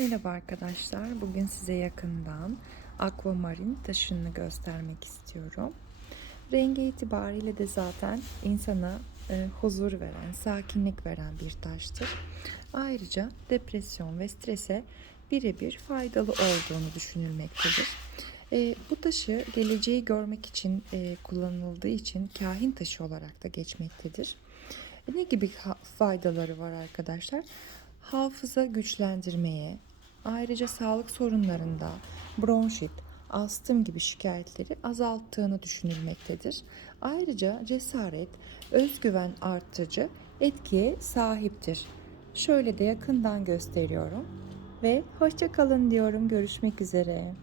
Merhaba arkadaşlar. Bugün size yakından akvamarin taşını göstermek istiyorum. Rengi itibariyle de zaten insana huzur veren, sakinlik veren bir taştır. Ayrıca depresyon ve strese birebir faydalı olduğunu düşünülmektedir. Bu taşı geleceği görmek için kullanıldığı için kahin taşı olarak da geçmektedir. Ne gibi faydaları var arkadaşlar? Hafıza güçlendirmeye, ayrıca sağlık sorunlarında bronşit, astım gibi şikayetleri azalttığını düşünülmektedir. Ayrıca cesaret, özgüven artırıcı etkiye sahiptir. Şöyle de yakından gösteriyorum ve hoşça kalın diyorum. Görüşmek üzere.